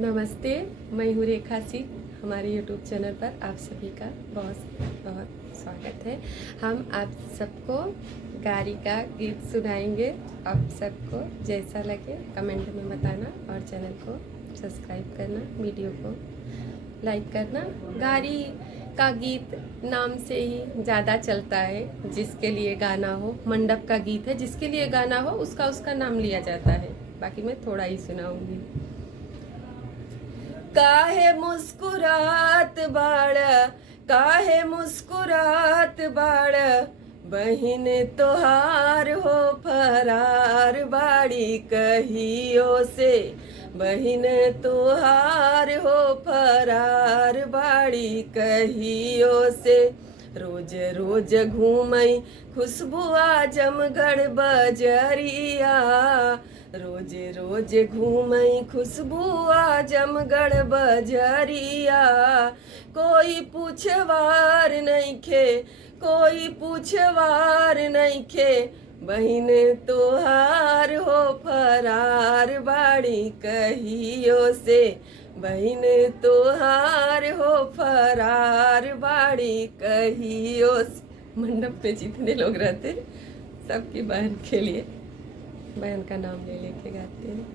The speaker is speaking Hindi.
नमस्ते, मैं हूँ रेखा सिंह। हमारे यूट्यूब चैनल पर आप सभी का बहुत बहुत स्वागत है। हम आप सबको गारी का गीत सुनाएंगे। आप सबको जैसा लगे कमेंट में बताना और चैनल को सब्सक्राइब करना, वीडियो को लाइक करना। गारी का गीत नाम से ही ज़्यादा चलता है। जिसके लिए गाना हो, मंडप का गीत है, जिसके लिए गाना हो उसका नाम लिया जाता है। बाकी मैं थोड़ा ही सुनाऊंगी। काहे मुस्कुरात बाड़, काहे मुस्कुरात बाड़, बहिन तोहार हो फरार बाड़ी कहियो से, बहिन तोहार हो फरार बाड़ी कहियो से। रोज रोज घूमई खुशबू आजमगढ़ बजरिया, रोज रोज घूमई खुशबू आजमगढ़ बजरिया। कोई पूछवार नइखे, कोई पूछवार नइखे, बहिन तोहार हो फरार बाड़ी कहियो से, बहिन तोहार हो फरार बाड़ी कहियो से। मंडप पे जितने लोग रहते सबकी बहन के लिए बहन का नाम ले लेके गाते हैं।